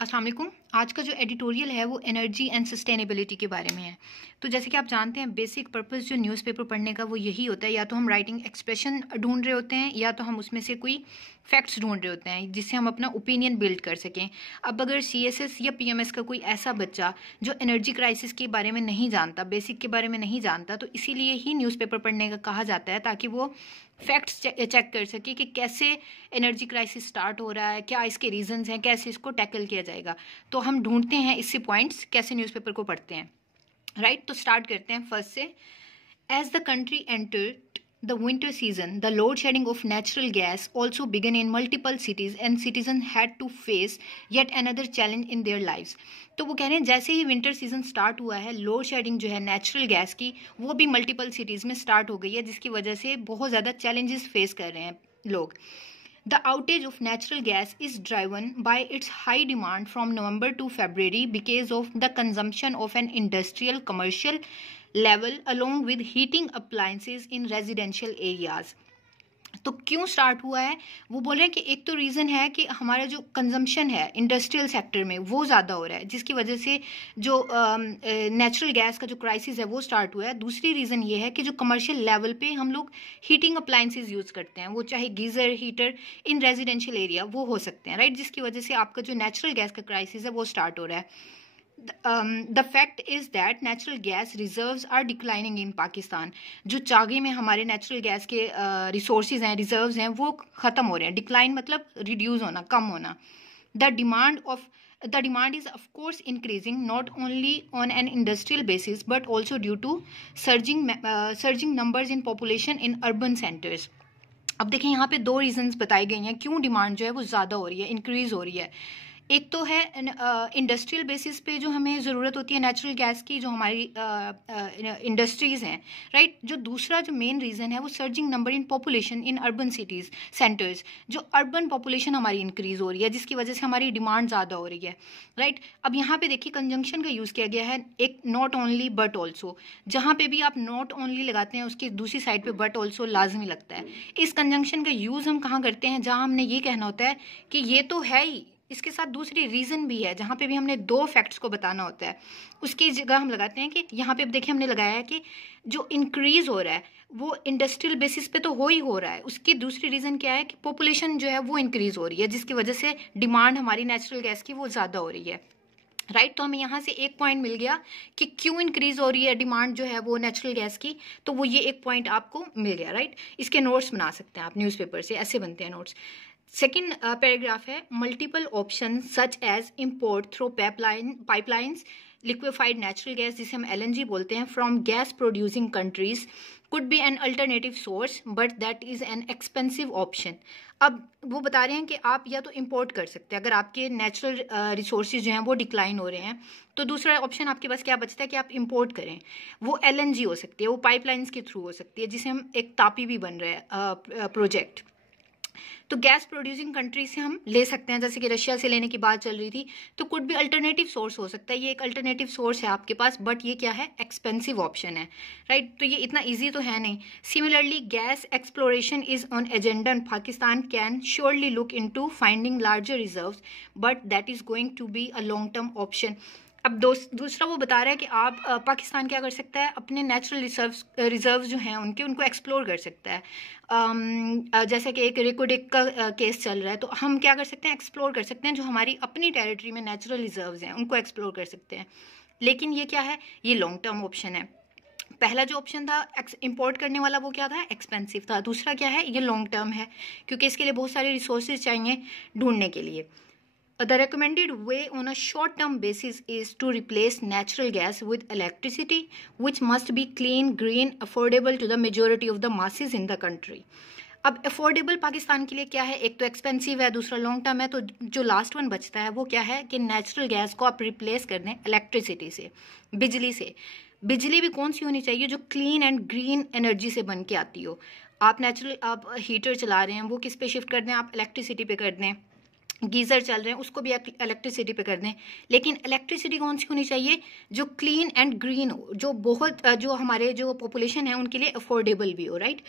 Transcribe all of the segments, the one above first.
अस्सलाम वालेकुम। आज का जो एडिटोरियल है वो एनर्जी एंड सस्टेनेबिलिटी के बारे में है। तो जैसे कि आप जानते हैं बेसिक पर्पस जो न्यूज़पेपर पढ़ने का वो यही होता है, या तो हम राइटिंग एक्सप्रेशन ढूंढ रहे होते हैं या तो हम उसमें से कोई फैक्ट्स ढूंढ रहे होते हैं जिससे हम अपना ओपिनियन बिल्ड कर सकें। अब अगर सीएसएस या पीएमएस का कोई ऐसा बच्चा जो एनर्जी क्राइसिस के बारे में नहीं जानता, बेसिक के बारे में नहीं जानता, तो इसीलिए ही न्यूज़पेपर पढ़ने का कहा जाता है ताकि वो फैक्ट्स चेक कर सके कि कैसे एनर्जी क्राइसिस स्टार्ट हो रहा है, क्या इसके रीजंस हैं, कैसे इसको टैकल किया जाएगा। तो हम ढूंढते हैं इससे पॉइंट्स कैसे न्यूज़पेपर को पढ़ते हैं। राइट, तो स्टार्ट करते हैं फर्स्ट से। As the country entered the winter season, the load shedding of natural gas also began in multiple cities and citizens had to face yet another challenge in their lives. तो वो कह रहे हैं जैसे ही winter season start हुआ है, load shedding जो है नेचुरल गैस की वो भी मल्टीपल सिटीज़ में स्टार्ट हो गई है, जिसकी वजह से बहुत ज़्यादा चैलेंजेस फेस कर रहे हैं लोग। The outage of natural gas is driven by its high demand from November to February because of the consumption of an industrial commercial level along with heating appliances in residential areas. तो क्यों start हुआ है, वो बोल रहे हैं कि एक तो रीज़न है कि हमारा जो कंजम्पशन है इंडस्ट्रियल सेक्टर में वो ज़्यादा हो रहा है, जिसकी वजह से जो नेचुरल गैस का जो क्राइसिस है वो स्टार्ट हुआ है। दूसरी रीज़न ये है कि जो कमर्शियल लेवल पे हम लोग हीटिंग अप्लाइंसेज यूज़ करते हैं, वो चाहे गीज़र, हीटर इन रेजिडेंशियल एरिया वो हो सकते हैं, राइट, जिसकी वजह से आपका जो नेचुरल गैस का क्राइसिस है वो स्टार्ट हो रहा है। The fact is that natural gas reserves are declining in Pakistan. जो चागे में हमारे नेचुरल गैस के रिसोर्सेज हैं, रिजर्व्स हैं, वो ख़त्म हो रहे हैं। डिक्लाइन मतलब रिड्यूस होना, कम होना। The demand is of course increasing not only on an industrial basis but also due to surging numbers in population in urban centers. अब देखें यहाँ पे दो रीजंस बताई गई हैं क्यों डिमांड जो है वो ज़्यादा हो रही है, इंक्रीज हो रही है। एक तो है इंडस्ट्रियल बेसिस पे जो हमें ज़रूरत होती है नेचुरल गैस की, जो हमारी इंडस्ट्रीज़ हैं, राइट। जो दूसरा जो मेन रीज़न है वो surging number in population in urban cities centres, जो अर्बन पॉपुलेशन हमारी इंक्रीज़ हो रही है जिसकी वजह से हमारी डिमांड ज़्यादा हो रही है, राइट। अब यहाँ पे देखिए कंजंक्शन का यूज़ किया गया है, एक नॉट ओनली बट ऑल्सो। जहाँ पे भी आप नॉट ओनली लगाते हैं उसकी दूसरी साइड पे बट ऑल्सो लाजमी लगता है। इस कंजंक्शन का यूज़ हम कहाँ करते हैं, जहाँ हमने ये कहना होता है कि ये तो है ही, इसके साथ दूसरी रीज़न भी है, जहाँ पे भी हमने दो फैक्ट्स को बताना होता है उसकी जगह हम लगाते हैं कि यहाँ पे देखिए हमने लगाया है कि जो इंक्रीज़ हो रहा है वो इंडस्ट्रियल बेसिस पे तो हो ही हो रहा है, उसकी दूसरी रीज़न क्या है कि पॉपुलेशन जो है वो इंक्रीज़ हो रही है जिसकी वजह से डिमांड हमारी नेचुरल गैस की वो ज़्यादा हो रही है, राइट। तो हमें यहाँ से एक पॉइंट मिल गया कि क्यों इंक्रीज हो रही है डिमांड जो है वो नेचुरल गैस की, तो वो ये एक पॉइंट आपको मिल गया, राइट। इसके नोट्स बना सकते हैं आप न्यूज़पेपर से, ऐसे बनते हैं नोट्स। सेकेंड पैराग्राफ है multiple option such as import through pipelines liquefied natural gas, जिसे हम एलएनजी बोलते हैं, from gas producing countries could be an alternative source but that is an expensive option. अब वो बता रहे हैं कि आप या तो इंपोर्ट कर सकते हैं अगर आपके नेचुरल रिसोर्सेज जो हैं वो डिक्लाइन हो रहे हैं, तो दूसरा ऑप्शन आपके पास क्या बचता है कि आप इंपोर्ट करें। वो एलएनजी हो सकती है, वो पाइपलाइंस के थ्रू हो सकती है, जिसे हम एक तापी भी बन रहा है प्रोजेक्ट। तो गैस प्रोड्यूसिंग कंट्री से हम ले सकते हैं, जैसे कि रशिया से लेने की बात चल रही थी, तो कुड भी अल्टरनेटिव सोर्स हो सकता है। ये एक अल्टरनेटिव सोर्स है आपके पास, बट ये क्या है, एक्सपेंसिव ऑप्शन है, राइट। तो ये इतना इजी तो है नहीं। Similarly gas exploration is on agenda and Pakistan can surely look into finding larger reserves but that is going to be a long term option. अब दूसरा वो बता रहा है कि आप पाकिस्तान क्या कर सकता है, अपने नेचुरल रिजर्व्स जो हैं उनको एक्सप्लोर कर सकता है। जैसे कि एक रिकोडिक का केस चल रहा है, तो हम क्या कर सकते हैं, एक्सप्लोर कर सकते हैं जो हमारी अपनी टेरिटरी में नेचुरल रिजर्व्स हैं उनको एक्सप्लोर कर सकते हैं। लेकिन ये क्या है, ये लॉन्ग टर्म ऑप्शन है। पहला जो ऑप्शन था इंपोर्ट करने वाला वो क्या था, एक्सपेंसिव था। दूसरा क्या है, ये लॉन्ग टर्म है क्योंकि इसके लिए बहुत सारे रिसोर्सेज चाहिए ढूंढने के लिए। The recommended way on a short-term basis is to replace natural gas with electricity, which must be clean, green, affordable to the majority of the masses in the country. अब अफोर्डेबल पाकिस्तान के लिए क्या है, एक तो एक्सपेंसिव है, दूसरा long term है, तो जो लास्ट वन बचता है वो क्या है कि नेचुरल गैस को आप रिप्लेस कर दें इलेक्ट्रिसिटी से, बिजली से। बिजली भी कौन सी होनी चाहिए, जो क्लीन एंड ग्रीन एनर्जी से बन के आती हो। आप हीटर चला रहे हैं, वो किस पे शिफ्ट कर दें, आप इलेक्ट्रिसिटी पे कर दें। गीज़र चल रहे हैं, उसको भी इलेक्ट्रिसिटी पे कर दें। लेकिन इलेक्ट्रिसिटी कौन सी होनी चाहिए, जो क्लीन एंड ग्रीन हो, जो हमारे जो पॉपुलेशन है उनके लिए अफोर्डेबल भी हो, right.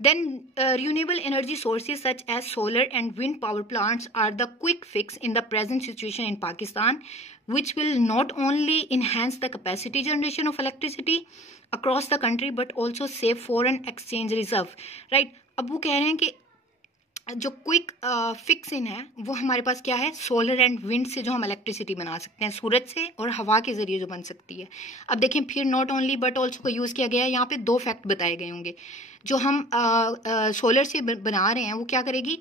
Then renewable energy sources such as solar and wind power plants are the quick fix in the present situation in Pakistan, which will not only enhance the capacity generation of electricity across the country but also save foreign exchange reserve. Right? अब वो कह रहे हैं कि जो quick fix in है वो हमारे पास क्या है, सोलर एंड विंड से जो हम इलेक्ट्रिसिटी बना सकते हैं, सूरज से और हवा के ज़रिए जो बन सकती है. अब देखें फिर नॉट ओनली बट ऑल्सो को यूज़ किया गया है. यहाँ पे 2 फैक्ट बताए गए होंगे. जो हम सोलर से बना रहे हैं वो क्या करेगी,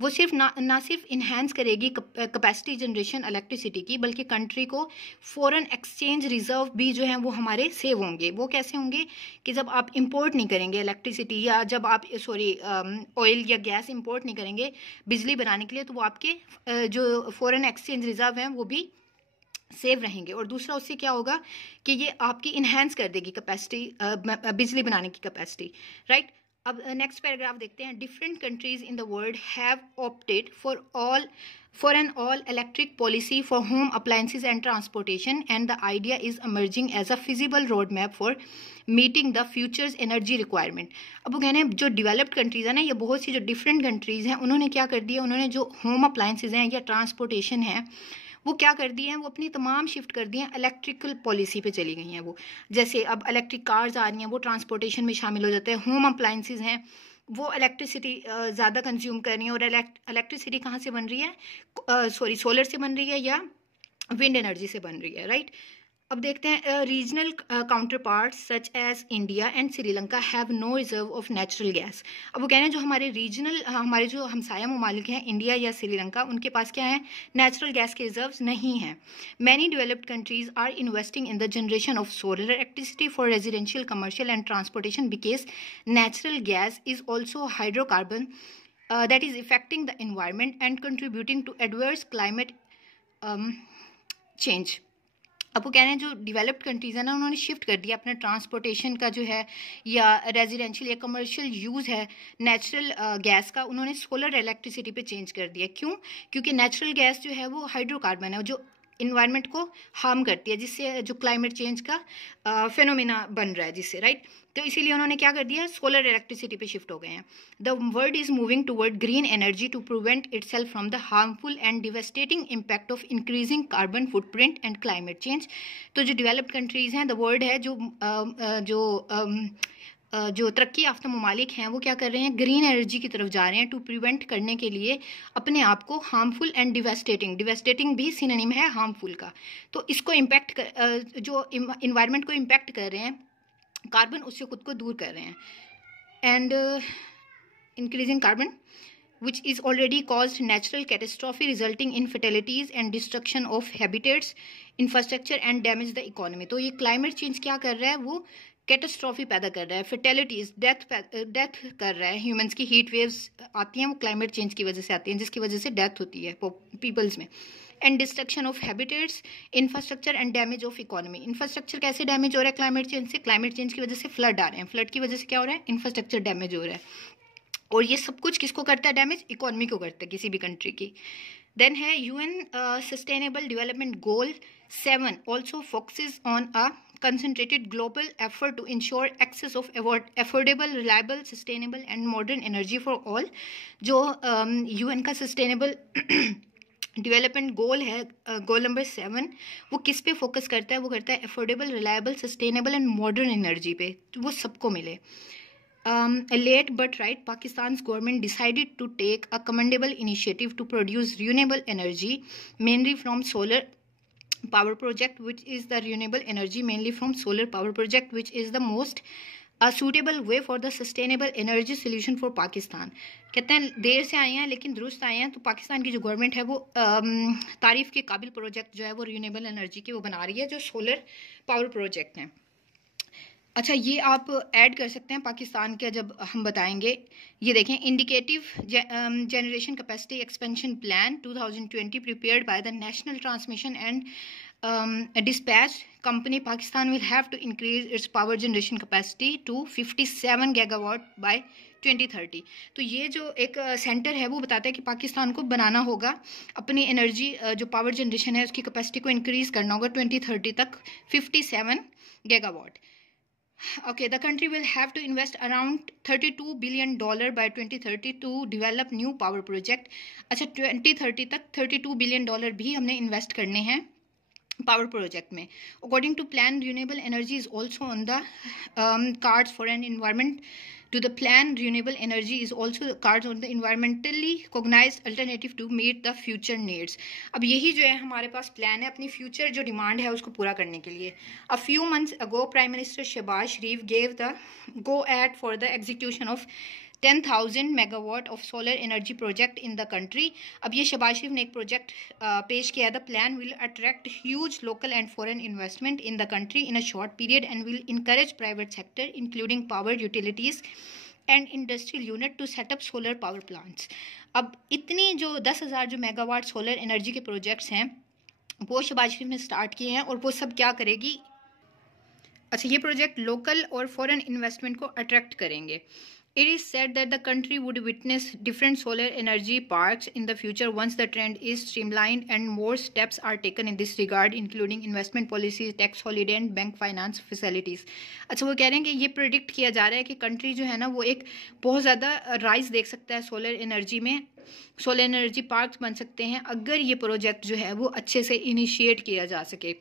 वो सिर्फ ना सिर्फ इन्हेंस करेगी कैपेसिटी जनरेशन इलेक्ट्रिसिटी की, बल्कि कंट्री को फॉरेन एक्सचेंज रिजर्व भी जो है वो हमारे सेव होंगे. वो कैसे होंगे कि जब आप इंपोर्ट नहीं करेंगे इलेक्ट्रिसिटी, या जब आप ऑयल या गैस इंपोर्ट नहीं करेंगे बिजली बनाने के लिए, तो वो आपके जो फॉरेन एक्सचेंज रिजर्व हैं वो भी सेव रहेंगे. और दूसरा उससे क्या होगा कि ये आपकी इन्हेंस कर देगी कैपेसिटी, बिजली बनाने की कैपेसिटी. राइट. अब नेक्स्ट पैराग्राफ देखते हैं. Different countries in the world have opted for an all electric policy for home appliances and transportation, and the idea is emerging as a feasible road map for meeting the future's energy requirement. अब वो कहने हैं जो developed countries है ना, ये बहुत सी जो डिफरेंट कंट्रीज हैं उन्होंने क्या कर दिया, उन्होंने जो होम अप्लायंसेज हैं या ट्रांसपोर्टेशन है वो क्या कर दिए हैं, वो अपनी तमाम शिफ्ट कर दिए हैं इलेक्ट्रिकल पॉलिसी पे चली गई हैं. वो जैसे अब इलेक्ट्रिक कार्स आ रही हैं, वो ट्रांसपोर्टेशन में शामिल हो जाते हैं. होम अप्लायंसेज हैं वो इलेक्ट्रिसिटी ज़्यादा कंज्यूम कर रही हैं, और इलेक्ट्रिसिटी कहाँ से बन रही है, सोलर से बन रही है या विंड एनर्जी से बन रही है. राइट. अब देखते हैं regional counterparts such as India and Sri Lanka have no reserve of natural gas. अब वो कह रहे हैं जो हमारे रीजनल हमारे जो हमसाया ममालिक हैं इंडिया या श्रीलंका, उनके पास क्या है, नेचुरल गैस के रिजर्व्स नहीं हैं. Many developed countries are investing in the generation of solar electricity for residential, commercial and transportation because natural gas is also hydrocarbon that is affecting the environment and contributing to adverse climate change. अब वो कह रहे हैं जो developed countries है ना, उन्होंने shift कर दिया अपने ट्रांसपोर्टेशन का जो है या रेजिडेंशियल या कमर्शियल यूज़ है नेचुरल गैस का, उन्होंने सोलर इलेक्ट्रिसिटी पे चेंज कर दिया. क्यों? क्योंकि नेचुरल गैस जो है वो हाइड्रोकार्बन है जो इन्वायरमेंट को हार्म करती है, जिससे जो क्लाइमेट चेंज का फेनोमेना बन रहा है जिससे. राइट. तो इसीलिए उन्होंने क्या कर दिया, सोलर इलेक्ट्रिसिटी पे शिफ्ट हो गए हैं. The world is moving toward green energy to prevent itself from the harmful and devastating impact of increasing carbon footprint and climate change. तो जो डेवलप्ड कंट्रीज़ हैं, द वर्ल्ड है जो तरक्की याफ्ता ममालिक हैं, वो क्या कर रहे हैं, ग्रीन एनर्जी की तरफ जा रहे हैं टू प्रिवेंट करने के लिए अपने आप को हार्मफुल एंड डिवेस्टेटिंग भी सिनोनिम है हार्मफुल का. तो इसको इम्पैक्ट जो इन्वायरमेंट को इम्पैक्ट कर रहे हैं, कार्बन उससे खुद को दूर कर रहे हैं. And increasing carbon which is already caused natural catastrophe resulting in fatalities and destruction of habitats, infrastructure and damage the economy. तो ये climate change क्या कर रहा है, वो कैटास्ट्रॉफी पैदा कर रहा है, फेटेलिटीज़ डेथ कर रहा है. ह्यूमंस की हीट वेव्स आती हैं, वो क्लाइमेट चेंज की वजह से आती हैं, जिसकी वजह से डेथ होती है पीपल्स में. And destruction of habitats, infrastructure and damage of economy. Infrastructure कैसे डैमेज हो रहा है क्लाइमेट चेंज से, क्लाइमेट चेंज की वजह से फ्लड आ रहे हैं, फ्लड की वजह से क्या हो रहा है, इंफ्रास्ट्रक्चर डैमेज हो रहा है. और ये सब कुछ किसको करता है डैमेज, इकोनॉमी को करता है किसी भी कंट्री की. देन है UN sustainable development goal 7 also focuses on a concentrated global effort to ensure access of affordable, reliable, sustainable and modern energy for all. जो UN का सस्टेनेबल डेवलपमेंट गोल है, गोल नंबर 7, वो किस पे focus करता है, वो करता है affordable, reliable, sustainable and modern energy पे, वो सबको मिले. Late but right, Pakistan's government decided to take a commendable initiative to produce renewable energy mainly from solar power project, which is the renewable energy mainly from solar power project, which is the most suitable way for the sustainable energy solution for Pakistan. कहते हैं देर से आए हैं लेकिन दुरुस्त आए हैं. तो पाकिस्तान की जो गवर्नमेंट है वो तारीफ के काबिल प्रोजेक्ट जो है वो रिन्यूएबल एनर्जी की वो बना रही है, जो सोलर पावर प्रोजेक्ट हैं. अच्छा, ये आप ऐड कर सकते हैं पाकिस्तान के जब हम बताएंगे. ये देखें, indicative generation capacity expansion plan 2020 prepared by the national transmission and dispatch company. Pakistan will have to increase its power generation capacity to 57 gigawatt by 2030. तो ये जो एक सेंटर है वो बताता है कि पाकिस्तान को बनाना होगा अपनी एनर्जी जो पावर जनरेशन है उसकी कैपेसिटी को इंक्रीज़ करना होगा 2030 तक 57 gigawatt. Okay, the country will have to invest around $32 billion by 2030 to develop new power project. अच्छा, 2030 तक $32 billion भी हमने इन्वेस्ट करने हैं पावर प्रोजेक्ट में. According to plan renewable energy is also on the cards for an environment. To the plan, renewable energy is also cards on the environmentally cognized alternative to meet the future needs. अब यही जो है हमारे पास plan है अपनी future जो demand है उसको पूरा करने के लिए. A few months ago, Prime Minister Shehbaz Sharif gave the go-ahead for the execution of 10,000 megawatt of solar energy project in the country. अब ये शहबाज शरीफ ने एक प्रोजेक्ट पेश किया. The plan will attract huge local and foreign investment in the country in a short period and will encourage private sector including power utilities and industrial unit to set up solar power plants. अब इतनी जो 10,000 जो megawatt solar energy के projects हैं वो शहबाज शरीफ ने start किए हैं. और वो सब क्या करेगी? अच्छा, ये प्रोजेक्ट लोकल और फॉरेन इन्वेस्टमेंट को अट्रैक्ट करेंगे. It is said that the country would witness different solar energy parks in the future once the trend is streamlined and more steps are taken in this regard, including investment policies, tax holiday and bank finance facilities. अच्छा, वो कह रहे हैं कि ये predict किया जा रहा है कि कंट्री जो है ना वो एक बहुत ज़्यादा राइज देख सकता है सोलर एनर्जी में. सोलर एनर्जी पार्क्स बन सकते हैं अगर ये प्रोजेक्ट जो है वो अच्छे से इनिशिएट किया जा सके,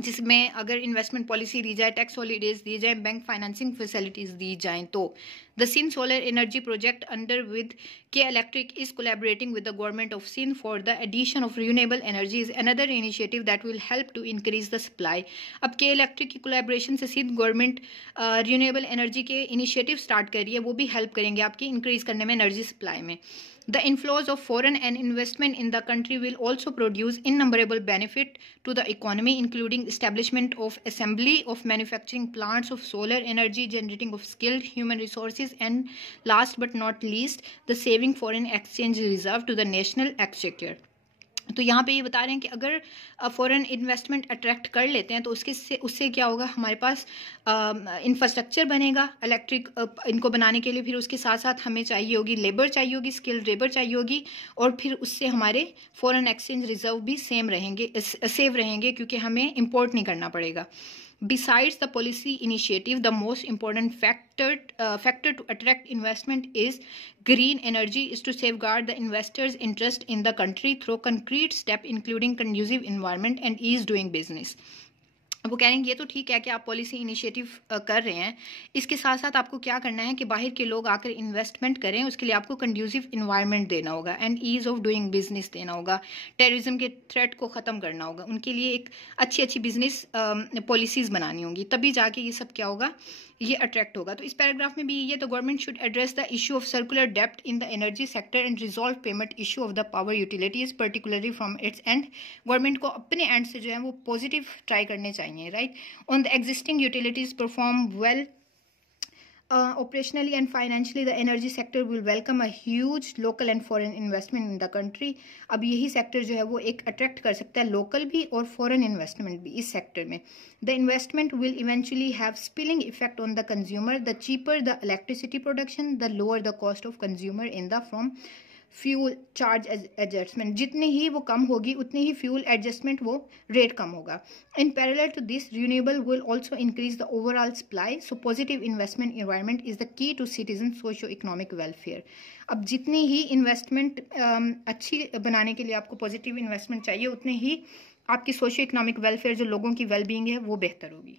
जिसमें अगर इन्वेस्टमेंट पॉलिसी दी जाए, टैक्स हॉलीडेज दी जाए, बैंक फाइनेंसिंग फैसिलिटीज दी जाएं. तो the Sindh solar energy project under with K electric is collaborating with the government of Sindh for the addition of renewable energy is another initiative that will help to increase the supply. अब K electric की collaboration से Sindh government renewable energy के initiative start कर रही है, वो भी help करेंगे आपकी इंक्रीज करने में एनर्जी सप्लाई में. The inflows of foreign and investment in the country will also produce innumerable benefit to the economy, including establishment of assembly of manufacturing plants of solar energy, generating of skilled human resources, and last but not least, the saving foreign exchange reserve to the national exchequer. तो यहाँ पे ये बता रहे हैं कि अगर foreign investment attract कर लेते हैं तो उससे क्या होगा, हमारे पास इंफ्रास्ट्रक्चर बनेगा इलेक्ट्रिक इनको बनाने के लिए. फिर उसके साथ साथ हमें चाहिए होगी लेबर, चाहिए होगी स्किल्ड लेबर चाहिए होगी. और फिर उससे हमारे फॉरेन एक्सचेंज रिजर्व भी सेव रहेंगे क्योंकि हमें इम्पोर्ट नहीं करना पड़ेगा. Besides the policy initiative, the most important factor to attract investment is green energy is to safeguard the investors' interest in the country through concrete steps including conducive environment and ease doing business. वो कह रहे हैं ये तो ठीक है कि आप पॉलिसी इनिशिएटिव कर रहे हैं, इसके साथ साथ आपको क्या करना है कि बाहर के लोग आकर इन्वेस्टमेंट करें, उसके लिए आपको कंड्यूसिव इन्वायरमेंट देना होगा and ease of doing business देना होगा, टेररिज्म के थ्रेट को ख़त्म करना होगा, उनके लिए एक अच्छी बिजनेस पॉलिसीज़ बनानी होंगी, तभी जाके ये सब क्या होगा, ये अट्रैक्ट होगा. तो इस पैराग्राफ में भी ये तो government should address the issue of circular डेप्ट in the energy sector and resolve payment issue of the power utilities particularly from its end. Government को अपने एंड से जो है वो पॉजिटिव ट्राई करने चाहिए, right. On the existing utilities perform well operationally and financially, the energy sector will welcome a huge local and foreign investment in the country. अब यही सेक्टर जो है वो एक अट्रैक्ट कर सकता है लोकल भी और फॉरेन इन्वेस्टमेंट भी इस सेक्टर में. The investment will eventually have spilling effect on the consumer. The cheaper the electricity production, the lower the cost of consumer in the from fuel charge adjustment. जितनी ही वो कम होगी उतनी ही फ्यूल एडजस्टमेंट वो रेट कम होगा. In parallel to this renewable will also increase the overall supply. So positive investment environment is the key to citizen socio economic welfare. अब जितनी ही इन्वेस्टमेंट अच्छी बनाने के लिए आपको पॉजिटिव इन्वेस्टमेंट चाहिए उतनी ही आपकी सोशो इकोनॉमिक वेलफेयर जो लोगों की वेलबींग है वो बेहतर होगी.